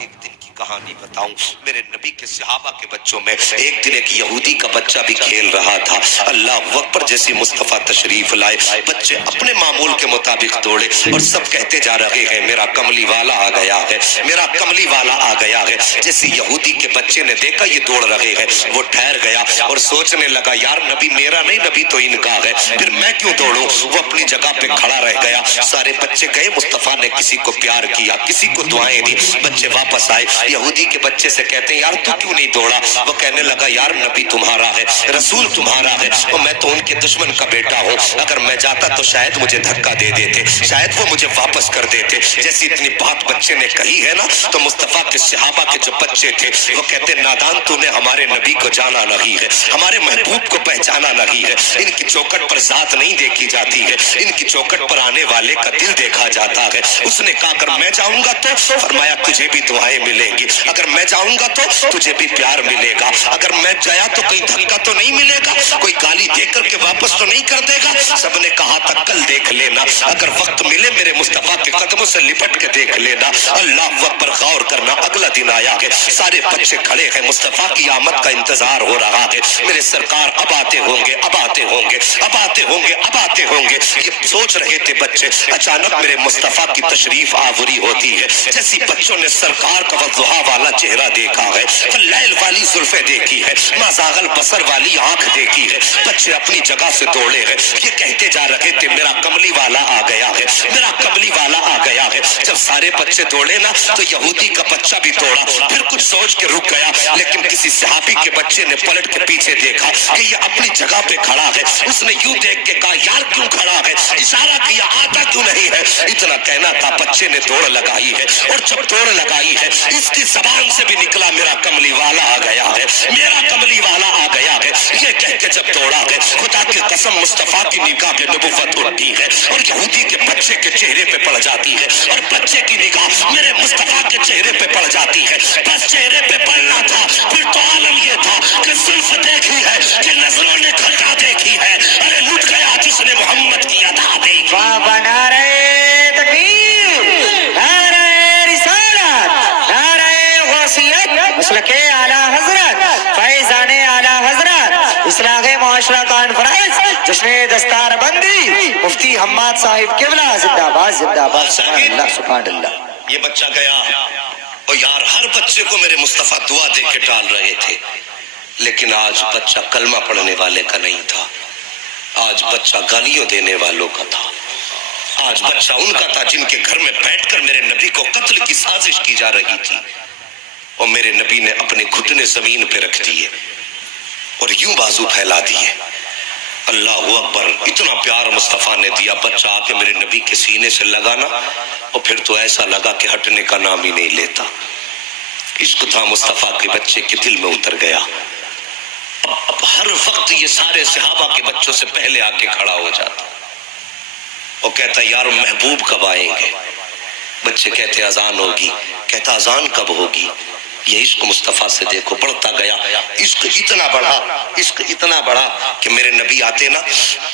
ایک دن کی کہانی بتاؤں. میرے نبی کے صحابہ کے بچوں میں ایک دن ایک یہودی کا بچہ بھی کھیل رہا تھا. اللہ اکبر. جیسی مصطفیٰ تشریف لائے بچے اپنے معمول کے مطابق دوڑے اور سب کہتے جا رہے ہیں میرا کملی والا آ گیا ہے, میرا کملی والا آ گیا ہے. جیسے یہودی کے بچے نے دیکھا یہ دوڑ رہے ہیں وہ ٹھہر گیا اور سوچنے لگا یار نبی میرا نہیں, نبی تو ان کا ہے, پھر میں کیوں دوڑوں. وہ اپنی جگہ پہ کھڑا رہ گیا. سارے بچے گئے, مصطفیٰ نے کسی کو پیار کیا, کسی کو دعائیں دی. بچے واپس آئے, یہودی کے بچے سے کہتے ہیں یار تو کیوں نہیں دوڑا. وہ کہنے لگا یار نبی تمہارا ہے, رسول تمہارا ہے, اور میں تو ان کے دشمن کا بیٹا ہوں. اگر میں جاتا تو شاید مجھے دھکا دے دیتے, شاید وہ مجھے واپس کر دیتے. جیسی اتنی بات بچے نے کہی ہے نا تو مصطفیٰ کے صحابہ کے جو بچے تھے وہ کہتے نادان تو نے ہمارے نبی کو جانا نہیں ہے, ہمارے محبوب کو پہچانا نہیں ہے. ان کی چوکٹ پر ذات نہیں دیکھی جاتی ہے, ان کی چوکٹ پر آنے والے کا دل دیکھا جاتا ہے. اس نے کہا اگر میں جاؤں گا تو فرمایا تجھے بھی دعائیں ملیں گی, اگر میں جاؤں گا تو تجھے بھی پیار ملے گا, اگر میں جایا تو کوئی دھکا تو نہیں ملے گا, کوئی گالی دے کر کے واپس تو نہیں کر دے گا. سب نے کہا تھا کل دیکھ لینا, اگر وقت ملے میرے مصطفیٰ کے قدموں سے لپٹ کے دیکھ لینا. اللہ وقت پر غور کرنا. اگلا دن آیا ہے, سارے بچے کھڑے ہیں, مصطفیٰ کی آمد کا انتظار ہو رہا ہے. میرے سرکار اب آتے ہوں گے, اب آتے ہوں گے, اب آتے ہوں گے, اب آتے ہوں گے. یہ سوچ رہے تھے بچے. اچانک میرے مصطفیٰ کی تشریف آوری ہوتی ہے. جیسی بچوں نے سرکار کا وضحا والا چہرہ دیکھا ہے, لیل والی زلفیں دیکھی ہے, ما زاغ البصر والی آنکھ دیکھی ہے, بچے اپنی جگہ سے دوڑے ہیں. یہ کہتے جا رہے تھے میرا کملی والا آ گیا ہے, میرا کملی والا آ گیا ہے. جب سارے بچے دوڑے نا تو یہودی کا بچہ بھی دوڑا, پھر کچھ سوچ کے رک گیا. لیکن کسی صحابی کے بچے نے پلٹ کے پیچھے دیکھا کہ یہ اپنی جگہ پہ کھڑا ہے. اس نے یوں دیکھ کے کہا یار کیوں کھڑا ہے, اشارہ کیا آتا کیوں نہیں ہے. اتنا کہنا تھا بچے نے دوڑ لگائی ہے, اور جب دوڑ لگائی ہے اس کی زبان سے بھی نکلا میرا کملی والا آ گیا ہے, میرا کملی والا آ گیا ہے. یہ کہہ کے جب دوڑا ہے خدا کی قسم مصطفیٰ کی نگاہ پہ نبوت اٹھتی ہے اور یہودی کے بچے کے چہرے پہ پڑ جاتی ہے, اور بچے کی نگاہ میرے مصطفیٰ کے چہرے پہ پڑ جاتی ہے. بس چہرے پہ پڑنا تھا, پھر تو عالم یہ تھا کہ زلف دیکھی ہے, کہ نظروں نے گھٹا دیکھی ہے. ارے لٹ گیا جس نے محمد کی ادا دیکھی. نعرہ تکبیر, نعرہ رسالت, نعرہ غوثیت, مسلک اعلیٰ حضرت, فیضان اعلیٰ حضرت, اصلاح معاشرہ کانفرنس, جشن دستار بندی, مفتی حماد صاحب قبلہ زندہ باد, زندہ باد. سبحان اللہ, سبحان اللہ. یہ بچہ گیا اور یار ہر بچے کو میرے مصطفیٰ دعا دے کے ٹال رہے تھے, لیکن آج بچہ کلمہ پڑھنے والے کا نہیں تھا, آج بچہ گالیوں دینے والوں کا تھا. آج بچہ ان کا تھا جن کے گھر میں بیٹھ کر میرے نبی کو قتل کی سازش کی جا رہی تھی, اور میرے نبی نے اپنے گھٹنے زمین پہ رکھ دیے اور یوں بازو پھیلا دیے. اللہ اکبر. اتنا پیار مصطفیٰ نے دیا, بچہ آ کے میرے نبی کے سینے سے لگانا اور پھر تو ایسا لگا کہ ہٹنے کا نام ہی نہیں لیتا. عشق تھا مصطفیٰ کے بچے کے دل میں اتر گیا. اب ہر وقت یہ سارے صحابہ کے بچوں سے پہلے آ کے کھڑا ہو جاتا اور کہتا یار محبوب کب آئیں گے. بچے کہتے اذان ہوگی, کہتا اذان کب ہوگی. یہ عشق مصطفیٰ سے دیکھو بڑھتا گیا. عشق اتنا بڑھا, عشق اتنا بڑھا کہ میرے نبی آتے نا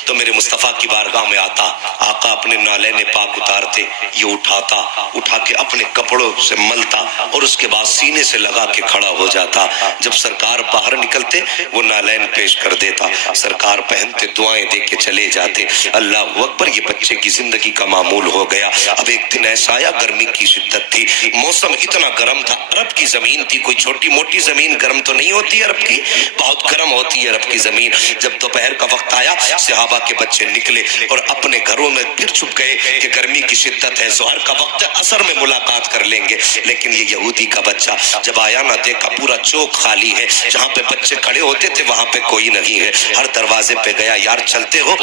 تو میرے مصطفیٰ کی بارگاہ میں آتا, آقا اپنے نالین پاک اتارتے, یہ اٹھاتا, اٹھا کے اپنے کپڑوں سے ملتا اور اس کے بعد سینے سے لگا کے کھڑا ہو جاتا. جب سرکار باہر نکلتے وہ نالین پیش کر دیتا, سرکار پہنتے دعائیں دے کے چلے جاتے. اللہ اکبر. یہ بچے کی زندگی کا معمول ہو گیا. اب ایک دن ایسا آیا, گرمی کی شدت تھی, موسم اتنا گرم تھا, عرب کی زمین تھی, کوئی چھوٹی موٹی زمین گرم تو نہیں ہوتی عرب کی, بہت گرم ہوتی ہے عرب کی زمین. جب دوپہر کا وقت آیا صحابہ کے بچے نکلے اور اپنے گھروں میں پھر چھپ گئے کہ گرمی کی شدت ہے, ظہر کا وقت ہے, عصر میں ملاقات کر لیں گے. لیکن یہ یہودی کا بچہ جب آیا نہ دیکھا پورا چوک خالی ہے, جہاں پہ بچے کھڑے ہوتے تھے وہاں پہ کوئی نہیں ہے. ہر دروازے پہ گیا, یار چلتے ہو.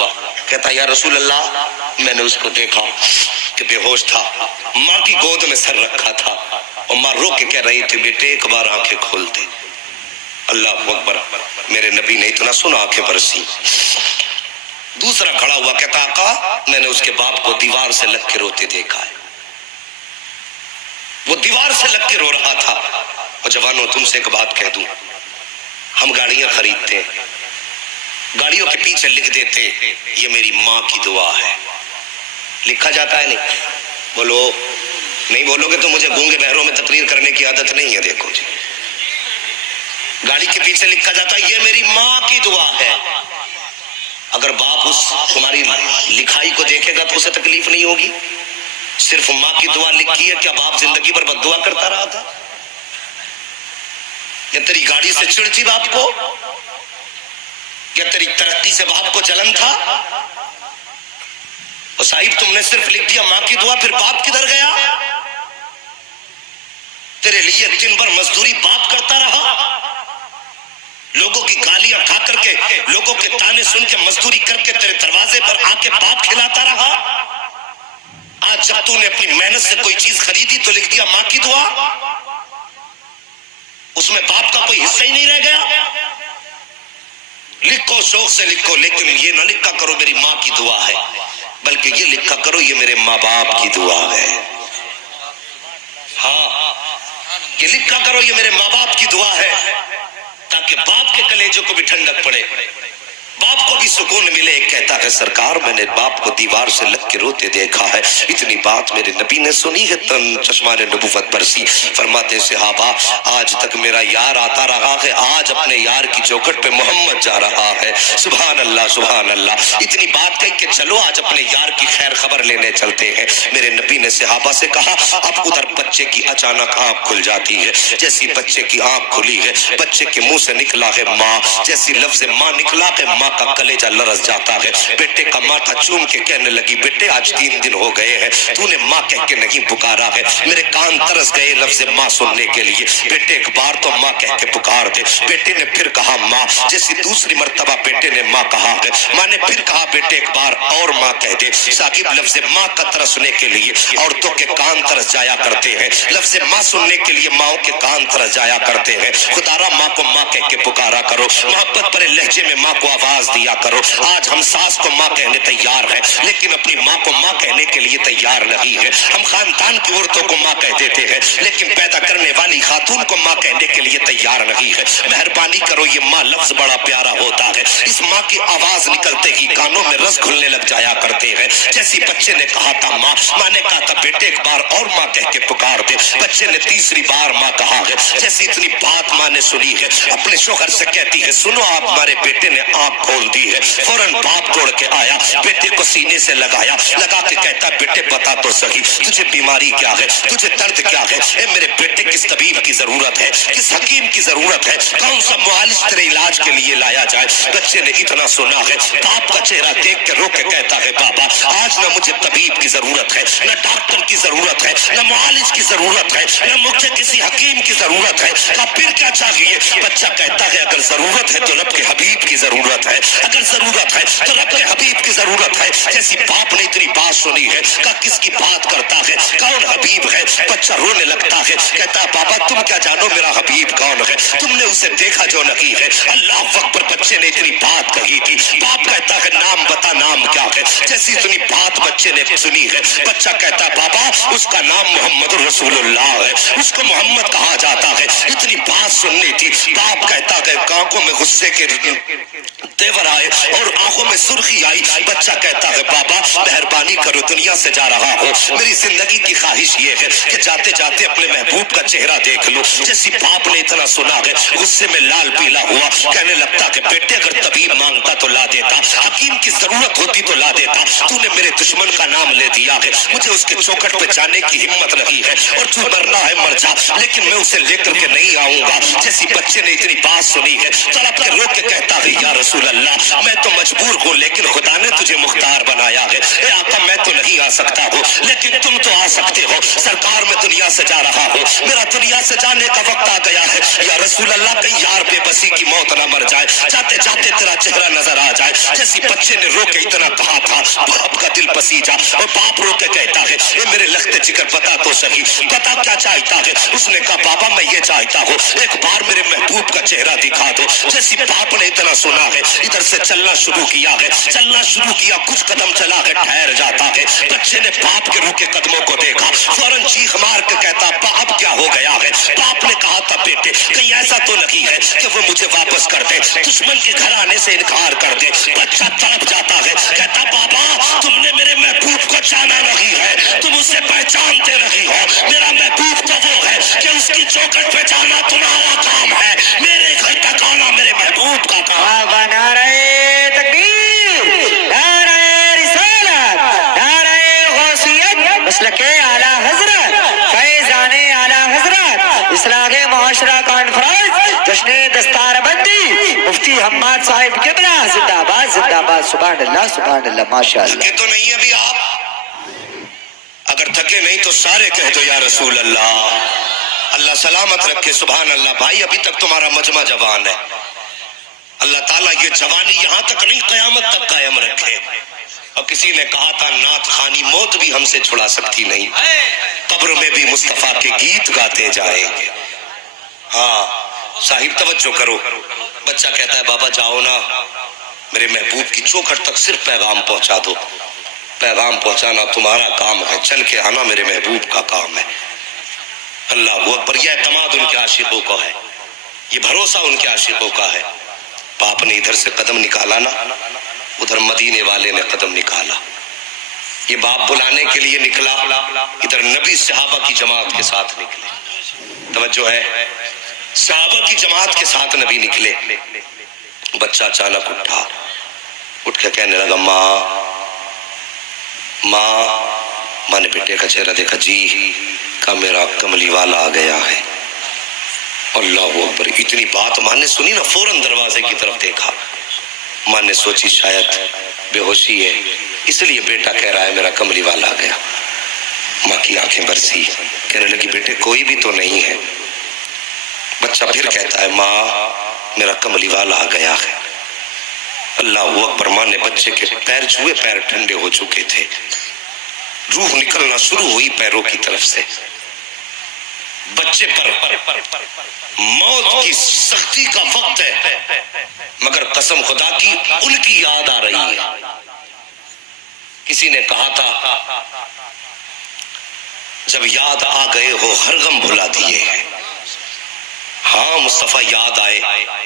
کہتا یا رسول اللہ میں نے اس کو دیکھا کہ بے ہوش تھا, ماں کی گود میں سر رکھا تھا اور ماں رو کے کہہ رہی تھی بیٹے ایک بار آنکھیں کھول دے. اللہ اکبر. میرے نبی نے اتنا سنا آنکھیں برسی. دوسرا کھڑا ہوا کہتا آقا میں نے اس کے باپ کو دیوار سے لگ کے روتے دیکھا ہے. وہ دیوار سے لگ کے رو رہا تھا. اور جوانوں تم سے ایک بات کہہ دوں, ہم گاڑیاں خریدتے ہیں, گاڑیوں کے پیچھے لکھ دیتے یہ میری ماں کی دعا ہے. لکھا جاتا ہے نہیں؟ بولو, نہیں بولو گے تو مجھے گونگے بہروں میں تقریر کرنے کرنے کی عادت نہیں ہے. دیکھو جی گاڑی کے پیچھے لکھا جاتا ہے یہ میری ماں کی دعا ہے. اگر باپ اس تمہاری لکھائی کو دیکھے گا تو اسے تکلیف نہیں ہوگی. صرف ماں کی دعا لکھی ہے. کیا باپ زندگی بھر بد دعا کرتا رہا تھا؟ یا تیری گاڑی سے چڑ تھی باپ کو؟ یا تیری ترقی سے باپ کو جلن تھا؟ اور صاحب تم نے صرف لکھ دیا ماں کی دعا، پھر باپ کدھر گیا؟ تیرے لیے دن بھر مزدوری باپ کرتا رہا، لوگوں کی گالیاں کھا کر کے، لوگوں کے تانے سن کے، مزدوری کر کے تیرے دروازے پر آ کے باپ کھلاتا رہا. آج جب تو نے اپنی محنت سے کوئی چیز خریدی تو لکھ دیا ماں کی دعا، اس میں باپ کا کوئی حصہ ہی نہیں رہ گیا. لکھو شوق سے لکھو، لیکن یہ نہ لکھا کرو میری ماں کی دعا ہے، بلکہ یہ لکھا کرو یہ میرے ماں باپ کی دعا ہے. ہاں یہ لکھا کرو یہ میرے ماں باپ کی دعا ہے، تاکہ باپ کے کلیجوں کو بھی ٹھنڈک پڑے، باپ کو بھی سکون ملے. کہتا ہے سرکار میں نے باپ کو دیوار سے لگ کے روتے دیکھا ہے. اتنی بات میرے نبی نے سنی ہے، تن چشمان نبوت برسی. فرماتے صحابہ آج تک میرا یار آتا رہا ہے، آج اپنے یار کی چوکھٹ پہ محمد جا رہا ہے. سبحان اللہ سبحان اللہ. اتنی بات کہی کہ چلو آج اپنے یار کی خیر خبر لینے چلتے ہیں. میرے نبی نے صحابہ سے کہا اب ادھر بچے کی اچانک آنکھ کھل جاتی ہے. جیسی بچے کی آنکھ کھلی ہے، بچے کے منہ سے نکلا ہے ماں. جیسی لفظ ماں نکلا ہے، ماں کا کلیجہ لرز جاتا ہے. بیٹے کا ماتھا چوم کے کہنے لگی بیٹے آج 3 دن ہو گئے ہیں تو نے ماں کہہ کے نہیں پکارا ہے. میرے کان ترس گئے لفظ ماں سننے کے لیے. بیٹے ایک بار تو ماں کہہ کے پکار دے. بیٹے نے پھر کہا ماں. جیسی دوسری مرتبہ بیٹے نے ماں کہا ہے، ماں نے پھر کہا بیٹے ایک بار اور ماں کہہ دے. ثاقب لفظ ماں کا ترسنے کے لیے عورتوں کے کان ترس جایا کرتے ہیں، لفظ ماں سننے کے لیے ماؤں کے کان ترس جایا کرتے ہیں. خدارا ماں کو ماں کہہ کے پکارا کرو، محبت بھرے لہجے میں ماں کو آواز دیا کرو. آج ہم ساس کو ماں کہنے تیار ہیں، لیکن اپنی ماں کو ماں کہنے کے لیے تیار نہیں ہے. ہم خاندان کی عورتوں کو ماں کہہ دیتے ہیں، لیکن پیدا کرنے والی خاتون کو ماں کہنے کے لیے تیار نہیں ہے. مہربانی کرو، یہ ماں لفظ بڑا پیارا ہوتا ہے. اس ماں کی آواز نکلتے ہی کانوں میں رس گھلنے لگ جایا کرتے ہیں. جیسی بچے نے کہا تھا ماں، ماں نے کہا تھا بیٹے ایک بار اور ماں کہہ کے پکار دے. بچے نے تیسری بار ماں کہا ہے. جیسی اتنی بات ماں نے سنی ہے، اپنے شوہر سے کہتی ہے سنو آپ ہمارے بیٹے نے آنکھ کھول دی ہے. فوراً باپ دوڑ کے آیا، بیٹے کو سینے سے لگایا، لگا کے کہتا بیٹے بتا تو صحیح تجھے بیماری کیا ہے، تجھے درد کیا ہے. اے میرے بیٹے کس طبیب کی ضرورت ہے، کس حکیم کی ضرورت ہے، کون سا معالج تیرے علاج کے لیے لایا جائے. بچے نے اتنا سنا ہے، باپ کا چہرہ دیکھ کے رو کے کہتا ہے بابا آج نہ مجھے طبیب کی ضرورت ہے، نہ ڈاکٹر کی ضرورت ہے، نہ معالج کی ضرورت ہے، نہ مجھے کسی حکیم کی ضرورت ہے. پھر کیا چاہیے؟ بچہ کہتا ہے اگر ضرورت ہے تو رب کے حبیب کی ضرورت ہے، اگر ضرورت ہے تو رب کے حبیب کی ضرورت ہے. جیسی باپ نے اتنی بات سنی ہے، کہا کس کی بات کرتا ہے، کون حبیب ہے. بچہ رونے لگتا ہے، کہتا بابا تم کیا جانو میرا حبیب کون ہے، تم نے اسے دیکھا جو نہیں ہے. اللہ اکبر. بچے نے اتنی بات کہی تھی. باپ کہتا ہے نام بتا، نام کیا ہے. جیسی اتنی بات بچے نے سنی ہے، بچہ کہتا بابا اس کا نام محمد رسول اللہ ہے، اس کو محمد کہا جاتا ہے. اتنی بات سننی تھی. باپ کہتا ہے آنکھوں میں غصے کے تیور آئے اور آنکھوں میں سرخی آئی. بچہ کہتا ہے بابا مہربانی کرو دنیا سے جا رہا ہوں، میری زندگی کی خواہش یہ ہے کہ جاتے جاتے اپنے محبوب کا چہرہ دیکھ لوں. جیسی باپ نے اتنا سنا ہے، غصے میں لال پیلا ہوا، کہنے لگتا کہ بیٹے اگر طبیب مانگتا تو لا دیتا، حکیم کی ضرورت ہوتی تو لا دیتا. تو نے میرے دشمن کا نام لے دیا ہے، مجھے اس کے چوکھٹ پہ جانے کی ہمت نہیں ہے، اور تو مرنا ہے مر جا، لیکن میں اسے لے کر کے نہیں آؤں گا. جیسی بچے نے اتنی بات سنی ہے، تڑپ کے رو کے کہتا ہے یا رسول اللہ میں تو مجبور ہوں، لیکن خدا نے تجھے مختار بنایا ہے. اے آقا میں تو نہیں آ سکتا ہوں، لیکن تم تو آ سکتے ہو. سرکار میں دنیا سے جا رہا ہوں، میرا دنیا سے جانے کا وقت آ گیا ہے. یا رسول اللہ کہیں یار بے بسی کی موت نہ مر جائے، جاتے جاتے تیرا چہرہ نظر آ جائے. جیسی بچے نے رو کے اتنا کہا تھا، باپ کا دل پسیجا اور باپ رو کے کہتا ہے اے میرے لخت جگر بتا تو صحیح بتا کیا چاہتا ہے. اس نے کہا بابا میں یہ چاہتا ہوں ایک بار میرے محبوب کا چہرہ دکھا دو. جیسی باپ نے اتنا سنا ہے، ادھر سے چلنا شروع کیا ہے، چلنا شروع کیا، کچھ قدم چلا ہے ٹھہر جاتا ہے. بچے نے باپ کے روکے قدموں کو دیکھا، فوراً چیخ مار کے کہتا اب کیا ہو گیا ہے. باپ نے کہا تھا بیٹے کہیں ایسا تو نہیں ہے کہ وہ مجھے واپس کر دے، دشمن کے گھر آنے سے انکار کر دے. بچہ تڑپ جاتا ہے، کہتا بابا تم نے میرے محبوب کو جانا نہیں ہے، تم اسے پہچانتے نہیں ہو. میرا محبوب تو وہ ہے کہ اس اس کی چوکھٹ پہ جانا تمہارا کام ہے، میرے گھر تک آنا میرے محبوب کا کام ہے۔ نعرہ تکبیر، نعرہ رسالت، نعرہ غوثیت، مسلک اعلی حضرت، فیضان اعلی حضرت، اصلاح معاشرہ کانفرنس، جشن دستار بندی، مفتی حماد صاحب قبلہ، زندہ باد زندہ باد، سبحان اللہ ماشاءاللہ۔ تھکے تو نہیں ابھی آپ؟ اگر تھکے نہیں تو سارے کہہ دو یا رسول اللہ۔ اللہ سلامت رکھے، سبحان اللہ۔ بھائی ابھی تک تمہارا مجمع جوان ہے، اللہ تعالیٰ یہ جوانی یہاں تک نہیں قیامت تک قائم رکھے۔ اور کسی نے کہا تھا نعت خوانی موت بھی ہم سے چھڑا سکتی نہیں، قبر میں بھی مصطفیٰ کے گیت گاتے جائیں گے۔ ہاں صاحب توجہ کرو، بچہ کہتا ہے بابا جاؤ نا، میرے محبوب کی چوکھٹ تک صرف پیغام پہنچا دو۔ پیغام پہنچانا تمہارا کام ہے، چل کے آنا میرے محبوب کا کام ہے۔ اللہ اکبر۔ یہ اعتماد ان کے عاشقوں کا ہے، یہ بھروسہ ان کے عاشقوں کا ہے۔ باپ نے ادھر سے قدم نکالا نا، ادھر مدینے والے نے قدم نکالا۔ یہ باپ بلانے کے لیے نکلا، ادھر نبی صحابہ کی جماعت کے ساتھ نکلے۔ توجہ ہے، صحابہ کی جماعت کے ساتھ نبی نکلے۔ بچہ اچانک اٹھا، اٹھ کے کہنے لگا ماں ماں نے بیٹے کا چہرہ دیکھا، جی کہا میرا کملی والا آ گیا ہے۔ اللہ اکبر۔ اتنی بات ماں نے سنی نا، فوراً دروازے کی طرف دیکھا۔ ماں نے سوچی شاید بے ہوشی ہے، اس لیے بیٹا کہہ رہا ہے میرا کملی والا آ گیا۔ ماں کی آنکھیں برسی، کہنے لگی بیٹے کوئی بھی تو نہیں ہے۔ بچہ پھر کہتا ہے ماں میرا کملی والا آ گیا ہے۔ اللہ اکبر۔ ماں نے بچے کے پیر چھوئے، پیر ٹھنڈے ہو چکے تھے، روح نکلنا شروع ہوئی پیروں کی طرف سے۔ بچے پر موت کی سختی کا وقت ہے، مگر قسم خدا کی ان کی یاد آ رہی ہے۔ کسی نے کہا تھا جب یاد آ گئے ہو ہر غم بھلا دیے ہیں۔ ہاں مصطفیٰ یاد آئے۔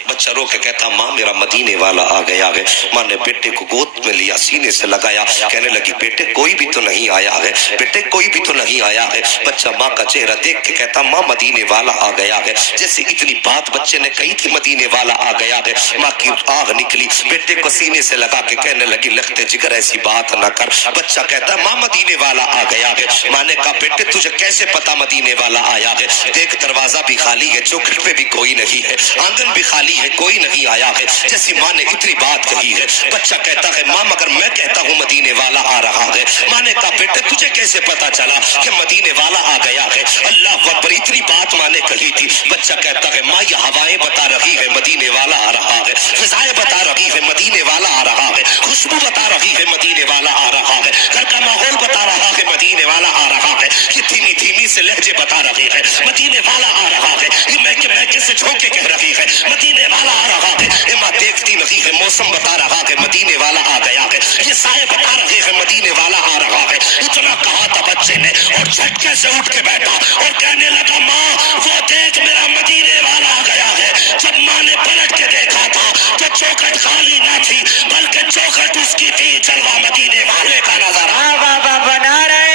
بچہ رو کے کہتا ماں میرا مدینے والا آ گیا ہے۔ ماں نے بیٹے کو گود میں لیا، سینے سے لگایا، کہنے لگی بیٹے کوئی بھی تو نہیں آیا ہے، بیٹے کوئی بھی تو نہیں آیا ہے۔ بچہ ماں کا چہرہ دیکھ کے کہتا ماں مدینے والا آ گیا ہے۔ جیسے اتنی بات بچے نے کہی تھی مدینے والا آ گیا ہے، ماں کی آہ نکلی، بیٹے کو سینے سے لگا کے کہنے لگی لخت جگر ایسی بات نہ کر۔ بچہ کہتا ماں مدینے والا آ گیا ہے۔ ماں نے کہا بیٹے تجھے کیسے پتا مدینے والا آیا ہے؟ دیکھ دروازہ بھی خالی ہے، چوکھٹ پہ بھی کوئی نہیں ہے، آنگن بھی خالی ہے، کوئی نہیں آیا ہے۔ جیسی ماں نے اتنی بات کہی ہے، بچہ کہتا ہے ماں مگر میں کہتا ہوں مدینے والا آ رہا ہے۔ ماں نے کہا بیٹے تجھے کیسے پتا چلا کہ مدینے والا آ گیا ہے؟ اللہ اکبر۔ اتنی بات ماں نے کہی تھی۔ بچہ کہتا ہے ماں یہ ہوائیں بتا رہی ہے مدینے والا آ رہا ہے، فضائیں بتا رہی ہے مدینے والا آ رہا ہے، خوشبو بتا رہی ہے مدینے والا آ رہا ہے، گھر کا ماحول بتا رہا ہے مدینے والا آ رہا ہے، یہ دھیمی دھیمی سے لہجے بتا رہی ہے مدینے والا آ رہا ہے، یہ میکے سے جھونکے کہہ رہی ہے مدینے والا آ رہا ہے، یہ ماں دیکھتی نہیں ہے موسم بتا رہا ہے مدینے والا آ گیا ہے، یہ سائے بتا رہے ہیں مدینے والا آ رہا ہے۔ اتنا کہا تھا بچے نے اور جھٹکے سے اٹھ کے بیٹھا اور کہنے لگا ماں وہ دیکھ میرا مدینے والا آ گیا ہے۔ جب ماں نے پلٹ کے دیکھا تھا تو چوکھٹ خالی نہ تھی بلکہ چوکھٹ اس کی تھی، جلوہ مدینے والے کا نظر آ بابا بنا رہے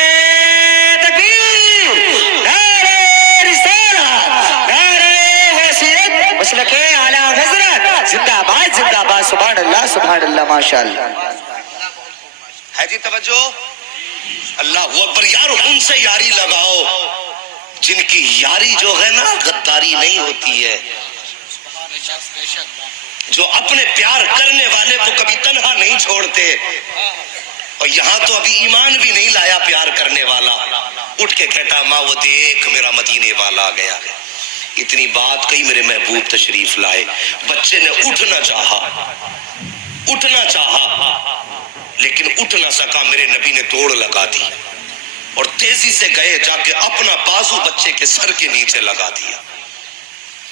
مسلک اعلی حضرت، زندہ باد سبحان اللہ ماشاءاللہ۔ ہے جی توجہ؟ اللہ اکبر۔ یار ان سے یاری لگاؤ جن کی یاری جو ہے نا غداری نہیں ہوتی ہے، جو اپنے پیار کرنے والے کو کبھی تنہا نہیں چھوڑتے۔ اور یہاں تو ابھی ایمان بھی نہیں لایا پیار کرنے والا، اٹھ کے کہتا ماں وہ دیکھ میرا مدینے والا آ گیا ہے۔ اتنی بات کہی میرے محبوب تشریف لائے۔ بچے نے اٹھنا چاہا لیکن اٹھ نہ سکا۔ میرے نبی نے دوڑ لگا دی اور تیزی سے گئے، جا کے اپنا بازو بچے کے سر کے نیچے لگا دیا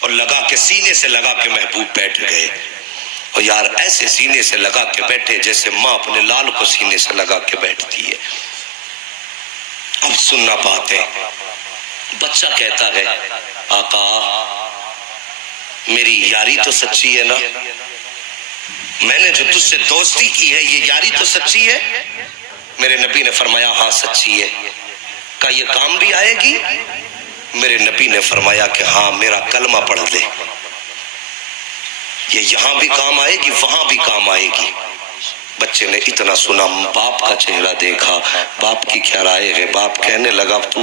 اور لگا کے سینے سے لگا کے محبوب بیٹھ گئے۔ اور یار ایسے سینے سے لگا کے بیٹھے جیسے ماں اپنے لال کو سینے سے لگا کے بیٹھتی ہے۔ اب سننا بات ہے، بچہ کہتا ہے آقا میری یاری تو سچی ہے نا، میں نے جو تجھ سے دوستی کی ہے یہ یاری تو سچی ہے؟ میرے نبی نے فرمایا ہاں سچی ہے۔ کہا یہ کام بھی آئے گی؟ میرے نبی نے فرمایا کہ ہاں میرا کلمہ پڑھ لے، یہ یہاں بھی کام آئے گی وہاں بھی کام آئے گی۔ بچے نے اتنا سنا، باپ کا چہرہ دیکھا، باپ کی کیا رائے ہے؟ باپ کہنے لگا تو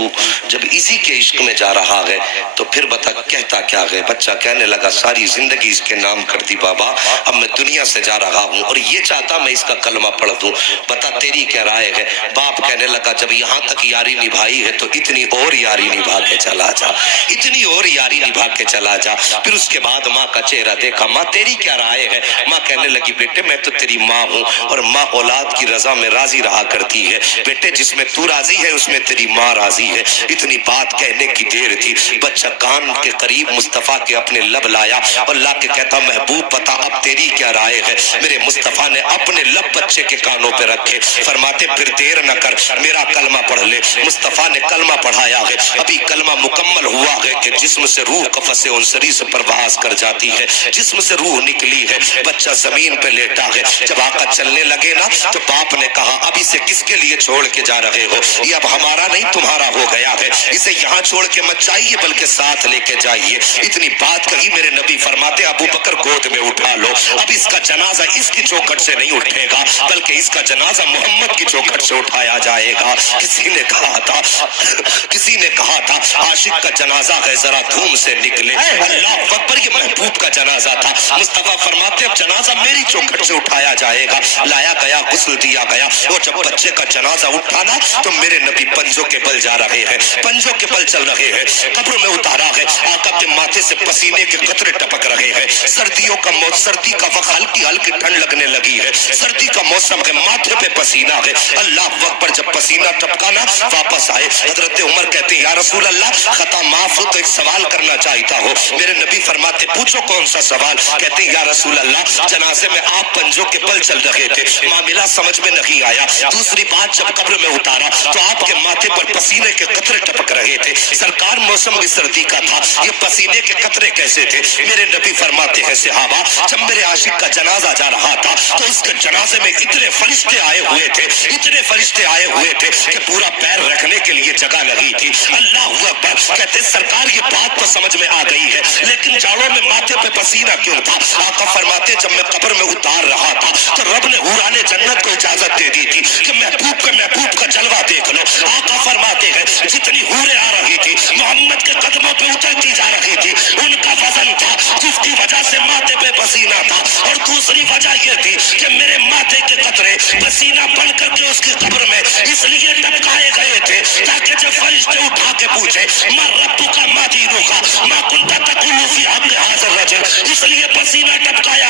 جب اسی کے عشق میں جا رہا ہے تو پھر بتا کہتا کیا ہے؟ بچہ کہنے لگا ساری زندگی اس کے نام کر دی بابا، اب میں دنیا سے جا رہا ہوں اور یہ چاہتا میں اس کا کلمہ پڑھ دوں، بتا تیری کیا رائے ہے؟ باپ کہنے لگا جب یہاں تک یاری نبھائی ہے تو اتنی اور یاری نبھا کے چلا جا، اتنی اور یاری نبھا کے چلا جا۔ پھر اس کے بعد ماں کا چہرہ دیکھا، ماں تیری کیا رائے ہے؟ ماں کہنے لگی بیٹے میں تو تیری ماں ہوں اور ماں اولاد کی رضا میں راضی رہا کرتی ہے، بیٹے جس میں تو راضی ہے اس میں تیری ماں راضی ہے۔ اتنی بات کہنے کی دیر تھی، بچہ کان کے قریب مصطفیٰ کے اپنے لب لایا اور لا کے کہتا محبوب بتا اب تیری کیا رائے ہے؟ میرے مصطفیٰ نے اپنے لب بچے کے کانوں پہ رکھے، فرماتے پھر دیر نہ کر میرا کلمہ پڑھ لے۔ مصطفیٰ نے کلمہ پڑھایا ہے، ابھی کلمہ مکمل ہوا ہے کہ جسم سے روح قفس انصری سے پرواز کر جاتی ہے، جسم سے روح نکلی ہے، بچہ زمین پہ لیٹا ہے۔ جب آقا چلنے لگے نا تو باپ نے کہا اب اسے کس کے لیے چھوڑ کے جا رہے ہو؟ یہ اب ہمارا نہیں تمہارا ہو گیا ہے، اسے یہاں چھوڑ کے مت جائیے بلکہ ساتھ لے کے جائیے۔ اتنی بات کہی، میرے نبی فرماتے ابو بکر گود میں اٹھا لو، اب اس کا جنازہ اس کی چوکھٹ سے نہیں اٹھے گا بلکہ اس کا جنازہ محمد کی چوکھٹ سے اٹھایا جائے گا۔ کسی نے کہا تھا عاشق کا جنازہ ہے ذرا دھوم سے نکلے، اللہ اکبر، یہ محبوب کا جنازہ تھا۔ مصطفیٰ فرماتے اب جنازہ میری چوکھٹ سے اٹھایا جائے گا، لایا گیا، غسل دیا گیا، اور جب بچے کا جنازہ اٹھانا تو میرے نبی پنجوں کے بل جا رہے ہیں، پنجوں کے بل چل رہے ہیں، قبر میں اتارا ہے، آقا کے ماتھے سے پسینے کے قطرے ٹپک رہے ہیں، سردیوں کا سردی کا وقت، ہلکی ہلکی ٹھنڈ لگنے لگی ہے، سردی کا موسم ہے، ماتھے پہ پسینہ ہے، اللہ اکبر، جب پسینہ ٹپکا نا واپس آئے، حضرت عمر کہتے ہیں یا رسول اللہ خطا معاف ہو تو ایک سوال کرنا چاہتا ہو۔ میرے نبی فرماتے پوچھو کون سا سوال؟ کہتے ہیں یا رسول اللہ جنازے میں آپ پنجوں کے بل چل رہے تھے، معاملہ سمجھ میں نہیں آیا، دوسری بات جب قبر میں اتارا تو آپ کے ماتھے پر پسینے کے قطرے ٹپک رہے تھے، سرکار موسم بھی سردی کا تھا، یہ پسینے کے قطرے کیسے تھے؟ میرے نبی فرماتے ہیں صحابہ جب میرے عاشق کا جنازہ جا رہا تھا تو اس کے جنازے میں اتنے فرشتے آئے ہوئے تھے، اتنے فرشتے آئے ہوئے تھے کہ پورا پیر رکھنے کے لیے جگہ نہیں تھی۔ اللہ اکبر، کہتے سرکار یہ بات تو سمجھ میں آ گئی ہے لیکن جاڑوں میں ماتھے پہ پسینہ کیوں تھا؟ آقا فرماتے جب میں قبر میں اتار رہا تھا تو رب نے حوران جنت کو اجازت دے دی تھی کہ محبوب کا جلوہ دیکھ لو۔ آقا فرماتے ہیں جتنی حوریں آ رہی تھی محمد کے قدموں پہ اترتی جا رہی تھی، ان کا وزن تھا جس کی وجہ سے ماتھے پہ پسینہ تھا، اور دوسری وجہ یہ تھی کہ میرے ماتھے کے قطرے پسینہ بن کر کے اس کی قبر میں اس لیے ٹپکائے گئے تھے تاکہ جب فرشتے اٹھا کے پوچھے ما ربک ما دینک ما کنت تقول فی حق ھذا الرجل، اس لیے پسینہ ٹپکایا